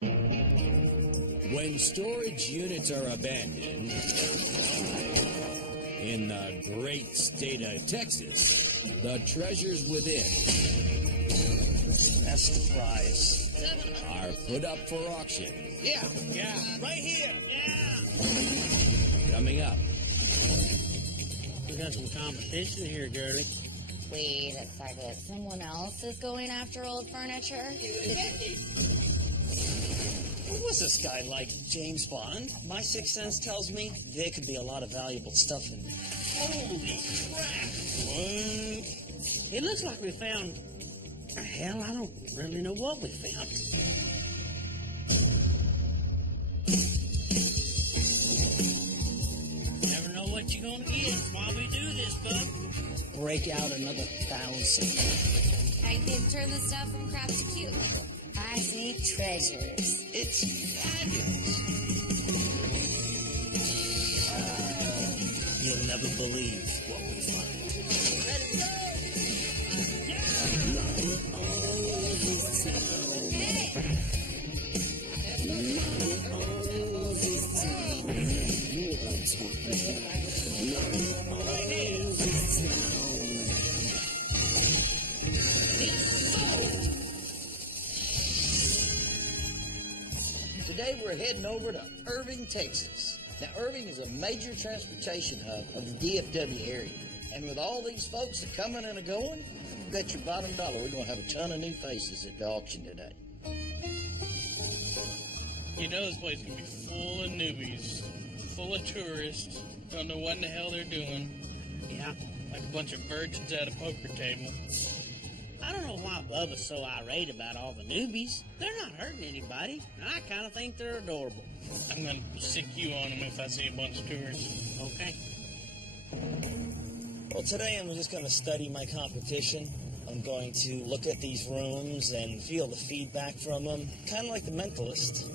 When storage units are abandoned in the great state of Texas, the treasures within That's the prize. are put up for auction. Yeah, right here. Yeah. Coming up, We got some competition here, girlie. Wait a second. Someone else is going after old furniture? What's this guy like, James Bond? My sixth sense tells me there could be a lot of valuable stuff in there. Holy crap! What? It looks like we found... Hell, I don't really know what we found. Never know what you're gonna get while we do this, bub. Break out another 1,000. I can turn the stuff from crap to cute. I see treasures. It's fabulous. You'll never believe what we find. Let it go! Today we're heading over to Irving, Texas. Now, Irving is a major transportation hub of the DFW area. And with all these folks that coming and a-going, bet your bottom dollar we're going to have a ton of new faces at the auction today. You know this place can be full of newbies, full of tourists, don't know what in the hell they're doing. Yeah. Like a bunch of virgins at a poker table. I don't know why Bubba's so irate about all the newbies. They're not hurting anybody, and I kind of think they're adorable. I'm gonna sick you on them if I see a bunch of tourists. Okay. Well, today I'm just going to study my competition. I'm going to look at these rooms and feel the feedback from them, kind of like the mentalist.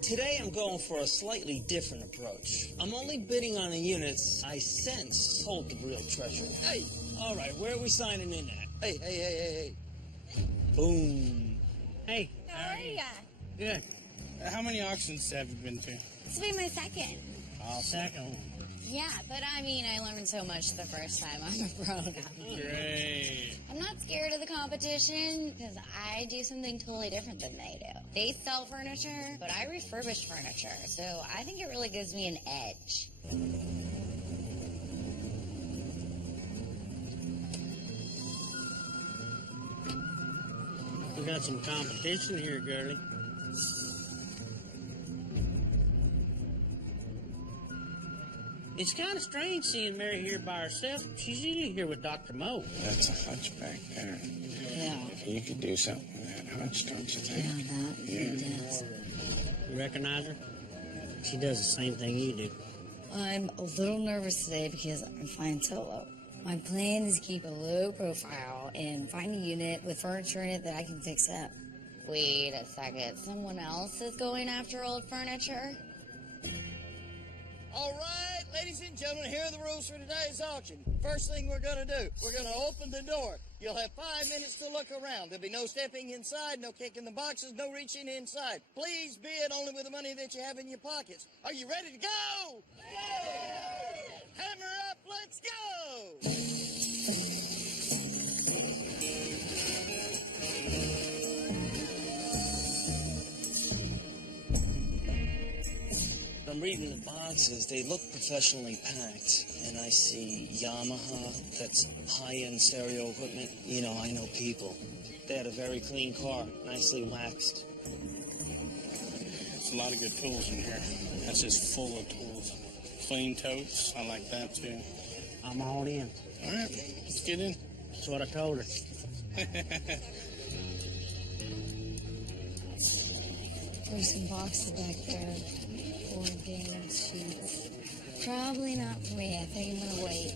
Today I'm going for a slightly different approach. I'm only bidding on the units I sense hold the real treasure. Hey! All right, where are we signing in at? Hey. Boom. Hey. How are ya? Good. How many auctions have you been to? This will be my second. Second one. Yeah, but I mean, I learned so much the first time. I'm a pro now. Great. I'm not scared of the competition because I do something totally different than they do. They sell furniture, but I refurbish furniture, so I think it really gives me an edge. We got some competition here, girlie. It's kind of strange seeing Mary here by herself. She's usually here with Dr. Moe. That's a hunchback there. Yeah. You could do something with that hunch, don't you think? It does. You recognize her? She does the same thing you do. I'm a little nervous today because I'm flying solo. My plan is to keep a low profile and find a unit with furniture in it that I can fix up. Wait a second. Someone else is going after old furniture? All right, ladies and gentlemen, here are the rules for today's auction. First thing we're going to do, we're going to open the door. You'll have 5 minutes to look around. There'll be no stepping inside, no kicking the boxes, no reaching inside. Please bid only with the money that you have in your pockets. Are you ready to go? Yeah! Hammer up, let's go! I'm reading the boxes. They look professionally packed. And I see Yamaha, that's high-end stereo equipment. You know, I know people. They had a very clean car, nicely waxed. It's a lot of good tools in here. That's just full of tools. Clean totes, I like that too. I'm all in. All right, let's get in. That's what I told her. There's some boxes back there. Board games, sheets. Probably not for me. I think I'm gonna wait.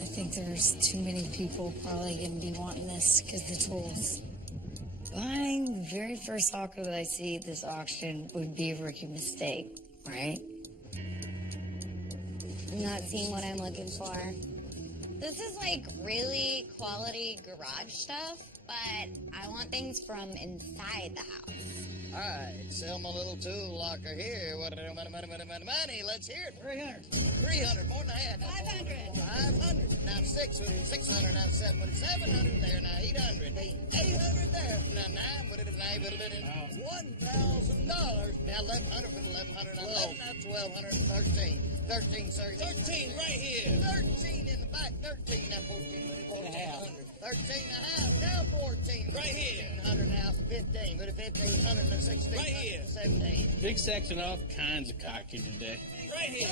I think there's too many people probably gonna be wanting this because the tools. Buying the very first soccer that I see at this auction would be a rookie mistake, right? I'm not seeing what I'm looking for. This is like really quality garage stuff, but I want things from inside the house. All right, sell my little tool locker here. What money? Let's hear it. 300. 300, more than I had. 500. 500. Now 600. Now 700. 700 there. Now 800. 800 there. Now 9. What did it? $1,000. Now 1,100. 1,100. Now 11. Now 1,213. 13, sir. 13 right here. 13 in the back. 13. Now 14. 1400. 13 and a half. Now 14. Right here. 100 now. 15. What 1500 and 16. Right here. 17. Big Sack's all kinds of cocky today. Right here.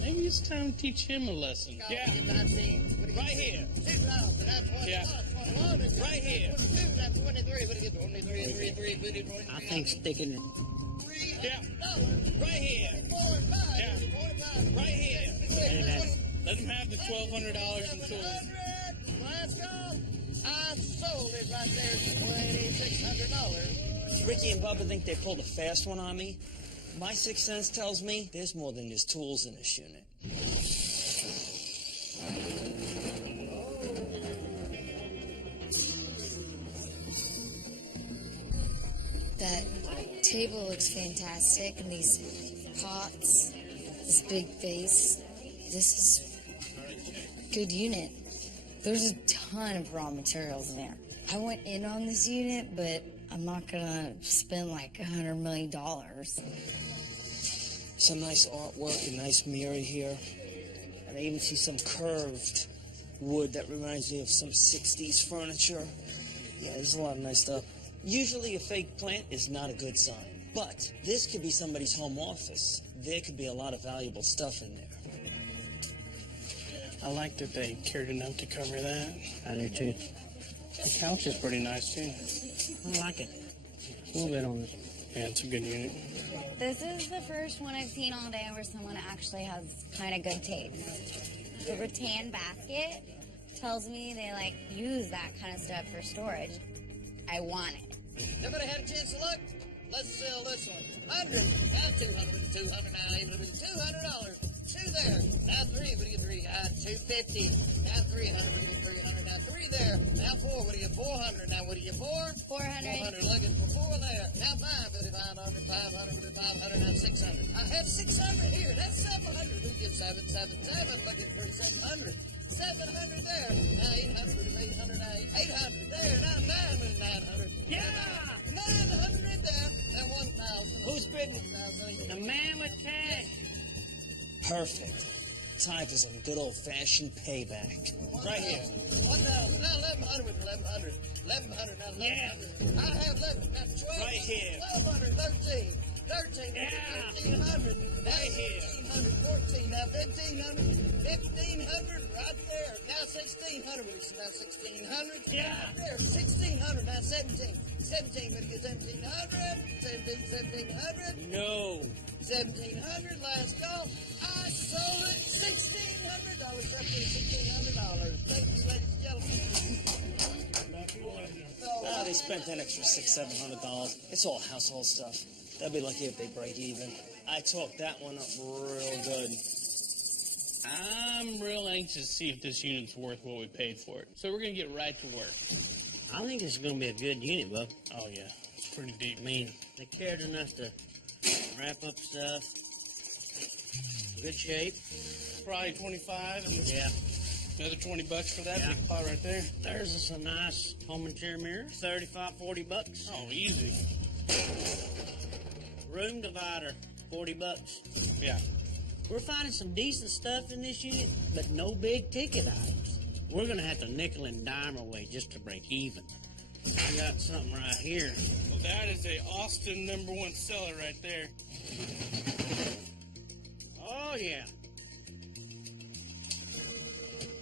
Maybe it's time to teach him a lesson. Yeah. 19. Right here. 2,000. Now 21. Yeah. 21. Right here. 22. Now 23. What do you get? 23. 23. I think sticking it. Yeah. Right here. 45. Yeah. 45. Right here. Let him have the $1,200 in tools. Last call. I sold it right there for $2,600. Ricky and Bubba think they pulled a fast one on me. My 6 cents tells me there's more than just tools in this unit. That table looks fantastic, and these pots, this big vase. This is a good unit. There's a ton of raw materials in there. I went in on this unit, but I'm not gonna spend like $100 million. Some nice artwork, a nice mirror here. And I even see some curved wood that reminds me of some 60s furniture. Yeah, there's a lot of nice stuff. Usually a fake plant is not a good sign. But this could be somebody's home office. There could be a lot of valuable stuff in there. I like that they cared enough to cover that. I do too. The couch is pretty nice too. I like it. A little bit on this. Yeah, it's a good unit. This is the first one I've seen all day where someone actually has kind of good taste. The rattan basket tells me they like use that kind of stuff for storage. I want it. Everybody had a chance to look? Let's sell this one. 100. Now 200. 200 now. $200. 2 there. Now 3. What do you get? 3? 250. Now 300. What do you get? 300. Now 3 there. Now 4. What do you get? 400. Now what do you get? 4? 400. 400. Looking for 4 there. Now 5. What do you get? 500. 500. What do you get? 500. Now 600. I have 600 here. That's 700. What do you get? 777. Looking for 700. 700 there. Now 800. What do you get? 800. Now 800 there. Now 900. 900. Yeah! 900 there. Now 1,000. Who's bidding? 1,000. The man with cash. Perfect. Time for some good old-fashioned payback. Right here. 1,000. Now 1,100 with 1,100. 1,100. Now 1,100. Yeah. I have 11. Now 12. Right here. 1,200. 13. 13. Yeah. 1,500. Now Right here. 1,500. 14. Now 1,500. 1,500 right there. Now 1,600. Now 1,600. Yeah. Right there. 1,600. Now 17. 17. But get 1,700. 1,700. No. 1,700. Last call. I sold it $1,600. Up to $1,600. Thank you, ladies and gentlemen. They spent that extra $600-700. It's all household stuff. They'll be lucky if they break even. I talked that one up real good. I'm real anxious to see if this unit's worth what we paid for it. So we're going to get right to work. I think it's going to be a good unit, Bub. Oh, yeah. It's pretty deep. I mean, they cared enough to wrap up stuff. Good shape. Probably 25 and Yeah. another $20 for that Yeah. big pot right there. There's us a nice home and chair mirror. $35-40. Oh, easy. Room divider. $40. Yeah. We're finding some decent stuff in this unit, but no big ticket items. We're gonna have to nickel and dime our way just to break even. I got something right here. Well, that is a Austin #1 seller right there. Oh yeah.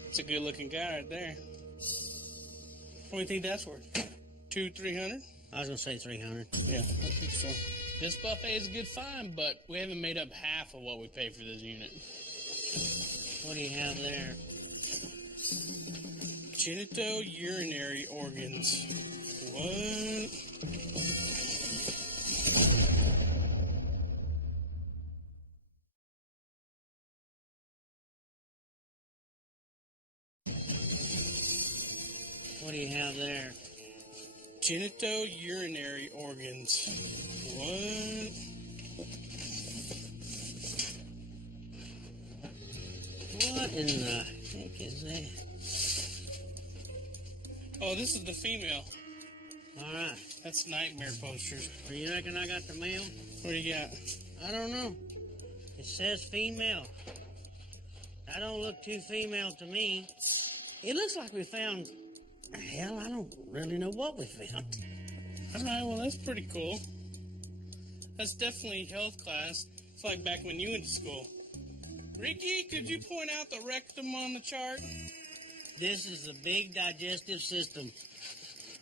It's a good looking guy right there. What do you think that's worth? 200-300? I was gonna say 300. Yeah, I think so. This buffet is a good find, but we haven't made up half of what we paid for this unit. What do you have there? Genitourinary organs. What? What do you have there? Genitourinary organs. What? What in the heck is that? Oh, this is the female. All right. That's nightmare posters. Well, you reckon I got the male? What do you got? I don't know. It says female. That don't look too female to me. It looks like we found... Hell, I don't really know what we found. All right, well, that's pretty cool. That's definitely health class. It's like back when you went to school. Ricky, could you point out the rectum on the chart? This is the big digestive system.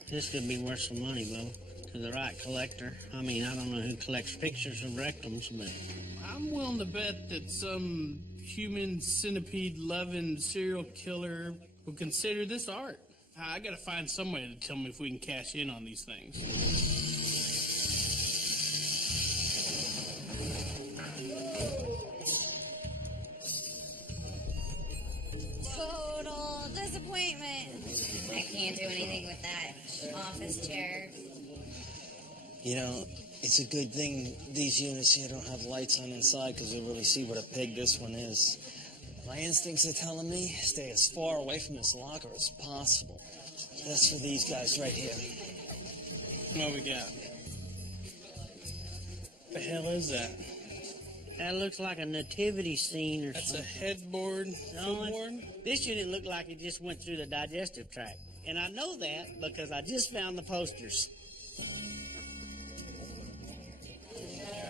This could be worth some money, Bo, to the right collector. I mean, I don't know who collects pictures of rectums, but... I'm willing to bet that some human centipede-loving serial killer will consider this art. I gotta find some way to tell me if we can cash in on these things. Total disappointment. I can't do anything with that office chair. You know, it's a good thing these units here don't have lights on inside because you'll really see what a pig this one is. My instincts are telling me stay as far away from this locker as possible. That's for these guys right here. What we got? The hell is that? That looks like a nativity scene or That's something. a headboard, footboard? This unit looked like it just went through the digestive tract. And I know that because I just found the posters.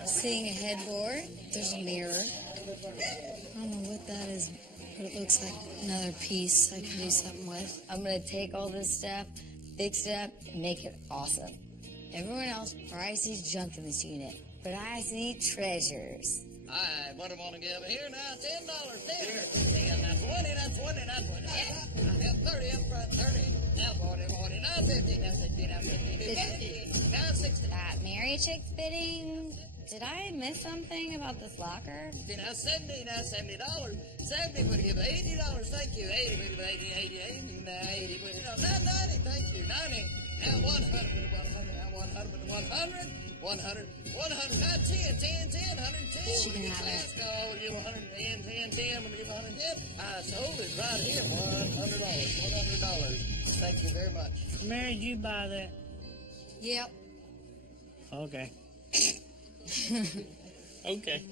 Seeing a headboard, there's a mirror. I don't know what that is, but it looks like another piece I can do something with. I'm gonna take all this stuff, fix it up, and make it awesome. Everyone else probably sees junk in this unit, but I see treasures. All right, what do I want to give here now? $10, $10, now 20, now 20, now 20. Now 30 up front, 30. Now 40, 40, now 50, now 60, now 50, now 50, now 60. That Mary chick's bidding. Did I miss something about this locker? Now 70, now $70. 70 would give $80, thank you. 80 would give 80, 80, 80, now 80 would give, now 90, thank you. 90, now 100, 100, now 100, 100. 100, 100, not 10, 10, 10, 110. She can have it. Let's go. We'll give 110, 10, 10. We'll give 110. I sold it right here. $100. $100. Thank you very much. Mary, did you buy that? Yep. Okay. Okay.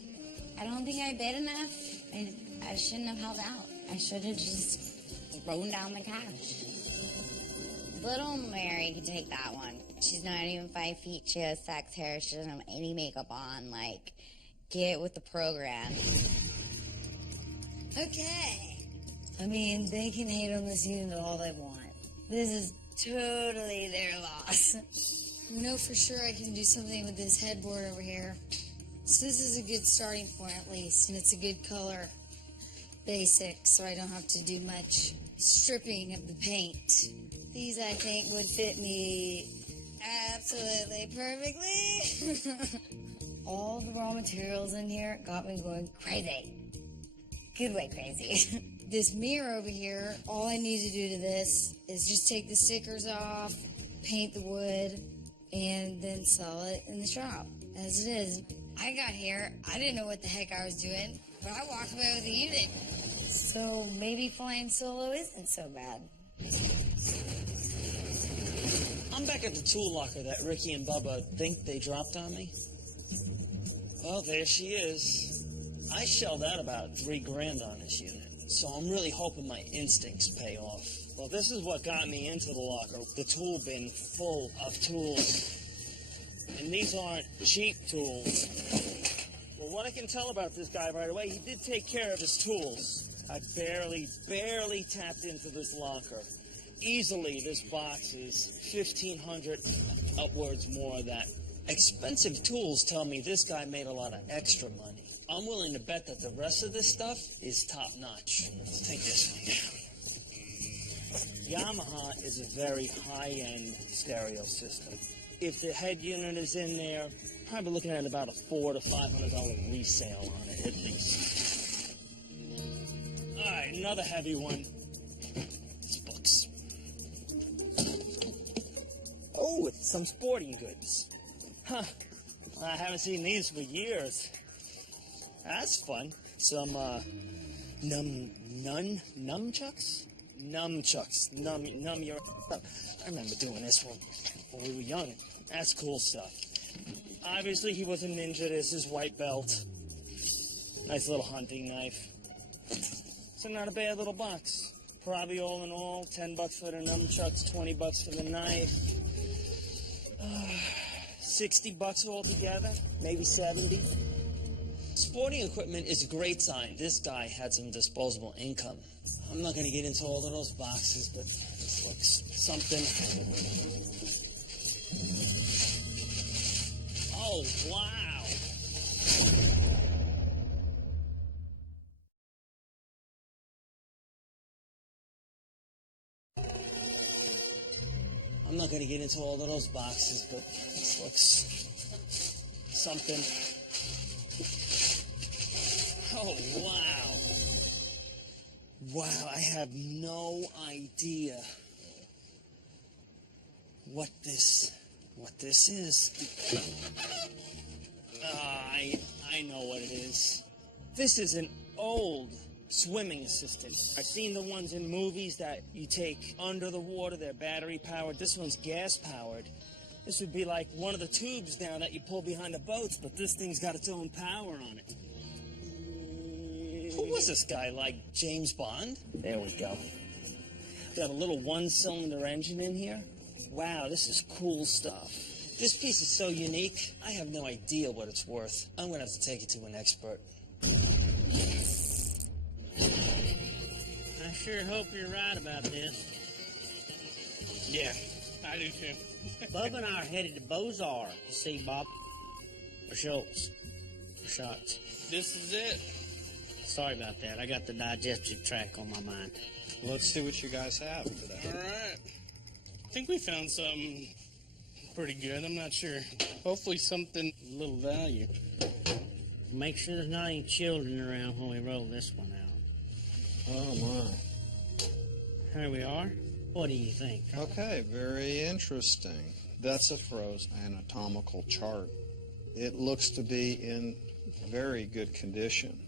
I don't think I bid enough. I shouldn't have held out. I should have just thrown down the cash. Little Mary can take that one. She's not even 5 feet. She has sex hair. She doesn't have any makeup on. Like, get with the program. Okay. I mean, they can hate on this unit all they want. This is totally their loss. I know for sure I can do something with this headboard over here. So this is a good starting point at least, and it's a good color. Basic, so I don't have to do much stripping of the paint. These, I think, would fit me absolutely perfectly. All the raw materials in here got me going crazy. Good way crazy. This mirror over here, all I need to do to this is just take the stickers off, paint the wood, and then sell it in the shop as it is. I got here, I didn't know what the heck I was doing, but I walked away with a unit. So maybe flying solo isn't so bad. I'm back at the tool locker that Ricky and Bubba think they dropped on me. Well, there she is. I shelled out about $3 grand on this unit, so I'm really hoping my instincts pay off. Well, this is what got me into the locker, the tool bin full of tools. And these aren't cheap tools. Well, what I can tell about this guy right away, he did take care of his tools. I barely tapped into this locker. Easily, this box is $1,500 upwards more of that. Expensive tools tell me this guy made a lot of extra money. I'm willing to bet that the rest of this stuff is top-notch. Let's take this one. Yamaha is a very high-end stereo system. If the head unit is in there, probably looking at about a $400 to $500 resale on it at least. All right, another heavy one. It's books. Oh, it's some sporting goods. Huh. I haven't seen these for years. That's fun. Some, nunchucks? Numb your up. I remember doing this one when we were young. That's cool stuff. Obviously, he was a ninja. This is white belt. Nice little hunting knife. So not a bad little box. Probably all in all, $10 for the nunchucks, $20 for the knife. $60 altogether, maybe 70. Sporting equipment is a great sign. This guy had some disposable income. I'm not going to get into all of those boxes, but this looks something. Oh, wow. I'm not going to get into all of those boxes, but this looks something. Oh, wow. Wow, I have no idea what this is. I know what it is. This is an old swimming assistant. I've seen the ones in movies that you take under the water. They're battery powered. This one's gas powered. This would be like one of the tubes now that you pull behind the boats, but this thing's got its own power on it. Who was this guy, like James Bond? There we go. Got a little one-cylinder engine in here. Wow, this is cool stuff. This piece is so unique, I have no idea what it's worth. I'm gonna have to take it to an expert. I sure hope you're right about this. Yeah, I do too. Bub and I are headed to Beaux-Arts to see Bob or Schultz or Schatz. This is it. Sorry about that. I got the digestive tract on my mind. Let's see what you guys have today. All right. I think we found something pretty good. I'm not sure. Hopefully something of little value. Make sure there's not any children around when we roll this one out. Oh, my. Here we are. What do you think? Okay, very interesting. That's a frozen anatomical chart. It looks to be in very good condition.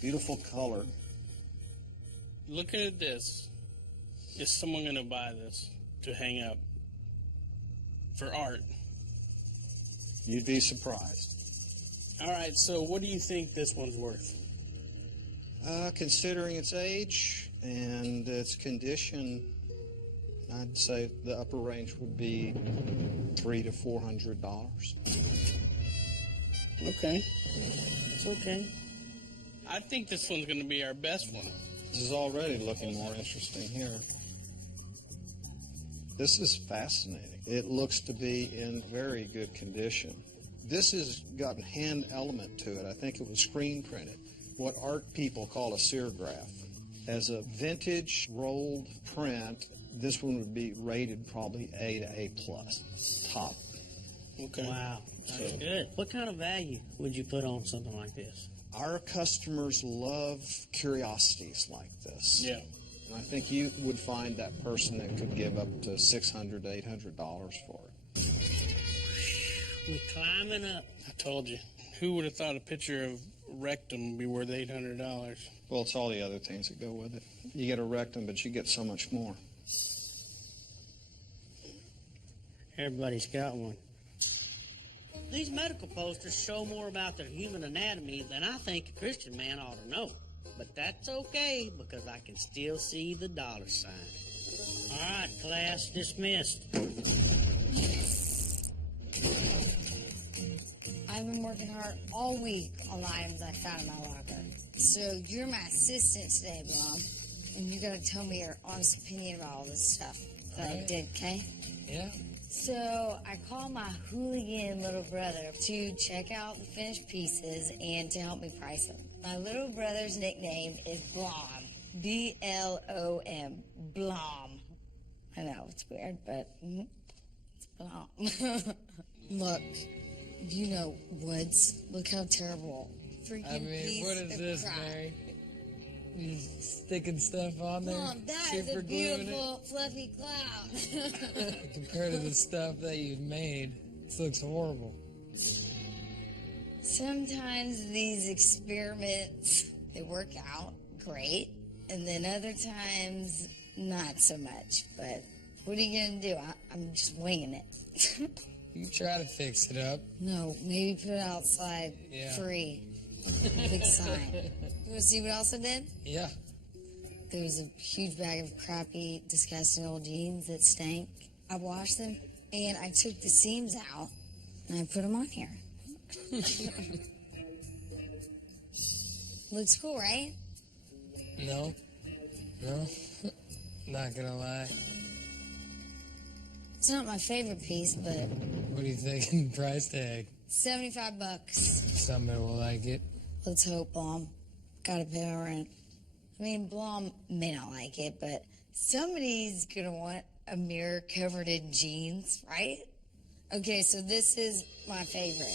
Beautiful color. Looking at this, is someone going to buy this to hang up for art? You'd be surprised. All right, so what do you think this one's worth? Considering its age and its condition, I'd say the upper range would be $300 to $400. Okay. It's okay. I think this one's going to be our best one. This is already looking more interesting here. This is fascinating. It looks to be in very good condition. This has got a hand element to it. I think it was screen printed, what art people call a serigraph. As a vintage rolled print, this one would be rated probably A to A+, top. Okay. Wow. That's good. What kind of value would you put on something like this? Our customers love curiosities like this. Yeah. And I think you would find that person that could give up to $600 to $800 for it. We're climbing up. I told you. Who would have thought a picture of rectum would be worth $800? Well, it's all the other things that go with it. You get a rectum, but you get so much more. Everybody's got one. These medical posters show more about their human anatomy than I think a Christian man ought to know. But that's okay, because I can still see the dollar sign. All right, class dismissed. I've been working hard all week on the items I found in my locker. So you're my assistant today, Blom. And you gotta tell me your honest opinion about all this stuff that I did, okay? Yeah. So I called my hooligan little brother to check out the finished pieces and to help me price them. My little brother's nickname is Blom. B-L-O-M. Blom. I know, it's weird, but it's Blom. Look, you know Woods. Look how terrible. Freaking piece what is of this, crap. Mary? You're sticking stuff on there. Mom, that is a super gluing beautiful, fluffy cloud. it. Compared to the stuff that you've made, this looks horrible. Sometimes these experiments, they work out great, and then other times, not so much. But what are you going to do? I'm just winging it. You try to fix it up. No, maybe put it outside free. Big sign. You want to see what else I did? Yeah. There was a huge bag of crappy, disgusting old jeans that stank. I washed them, and I took the seams out, and I put them on here. Looks cool, right? No. Not gonna lie. It's not my favorite piece, but What do you think? Price tag. $75. Somebody will like it. Let's hope, Blom. Gotta pay our rent. I mean, Blom may not like it, but somebody's gonna want a mirror covered in jeans, right? Okay, so this is my favorite.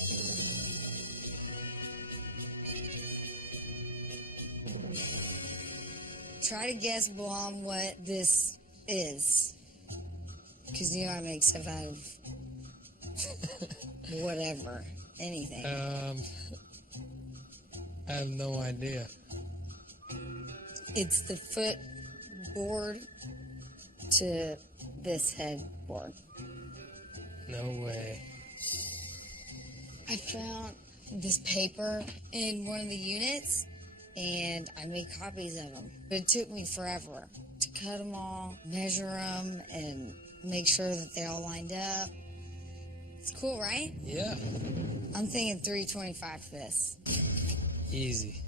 Try to guess, Blom, what this is. Because you know I make stuff out of whatever, anything. I have no idea. It's the footboard to this headboard. No way. I found this paper in one of the units, and I made copies of them. But it took me forever to cut them all, measure them, and make sure that they all lined up. It's cool, right? Yeah. I'm thinking $325 for this. Easy.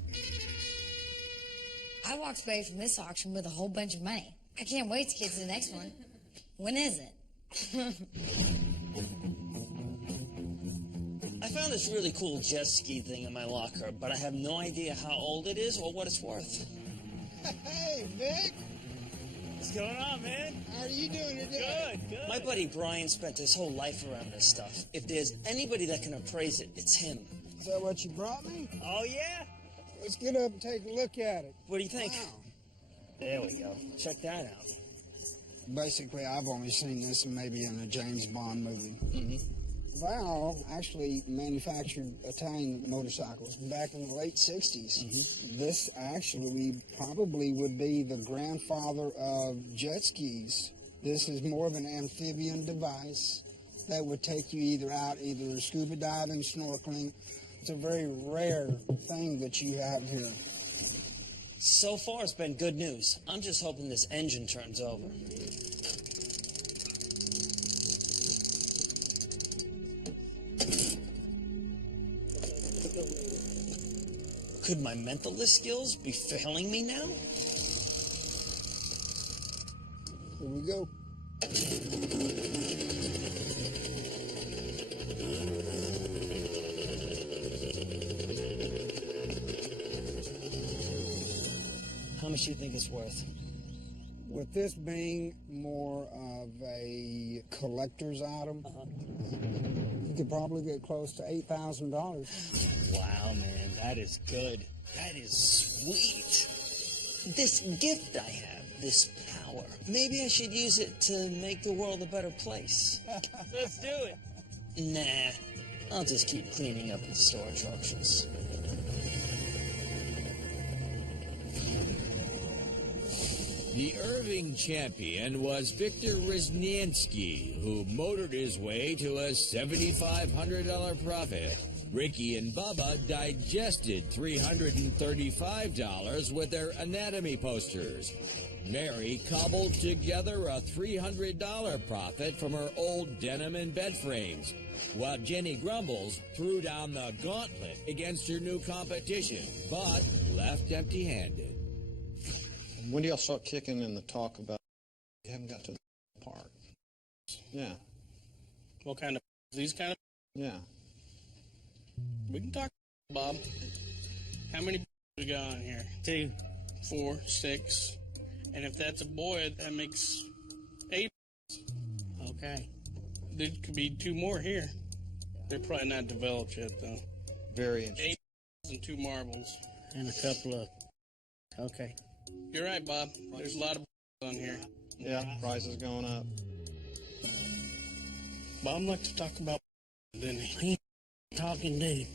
I walked away from this auction with a whole bunch of money. I can't wait to get to the next one. When is it? I found this really cool jet ski thing in my locker, but I have no idea how old it is or what it's worth. Hey, Vic. What's going on, man? How are you doing today? Good. My buddy Brian spent his whole life around this stuff. If there's anybody that can appraise it, it's him. Is that what you brought me? Oh, yeah? Let's get up and take a look at it. What do you think? Wow. There we go. Check that out. Basically, I've only seen this maybe in a James Bond movie. Mm-hmm. Val actually manufactured Italian motorcycles back in the late 60s. Mm-hmm. This actually probably would be the grandfather of jet skis. This is more of an amphibian device that would take you either scuba diving, snorkeling. It's a very rare thing that you have here. So far, it's been good news. I'm just hoping this engine turns over. Could my mentalist skills be failing me now? Here we go. How much do you think it's worth? With this being more of a collector's item, you could probably get close to $8,000. Wow, man, that is good. That is sweet. This gift I have, this power, maybe I should use it to make the world a better place. Let's do it. Nah, I'll just keep cleaning up the storage auctions. The Irving champion was Victor Wisniewski, who motored his way to a $7,500 profit. Ricky and Bubba digested $335 with their anatomy posters. Mary cobbled together a $300 profit from her old denim and bed frames, while Jenny Grumbles threw down the gauntlet against her new competition, but left empty-handed. When do y'all start kicking in the talk about you haven't got to the part? Yeah. What kind of? These kind of? Yeah. We can talk, Bob. How many we got on here? 2, 4, 6. And if that's a boy, that makes 8. Okay. There could be 2 more here. They're probably not developed yet, though. Very interesting. 8 and 2 marbles. And a couple of... Okay. You're right, Bob. There's a lot of on here. Yeah, prices going up. Bob likes to talk about, didn't he? He talking dude.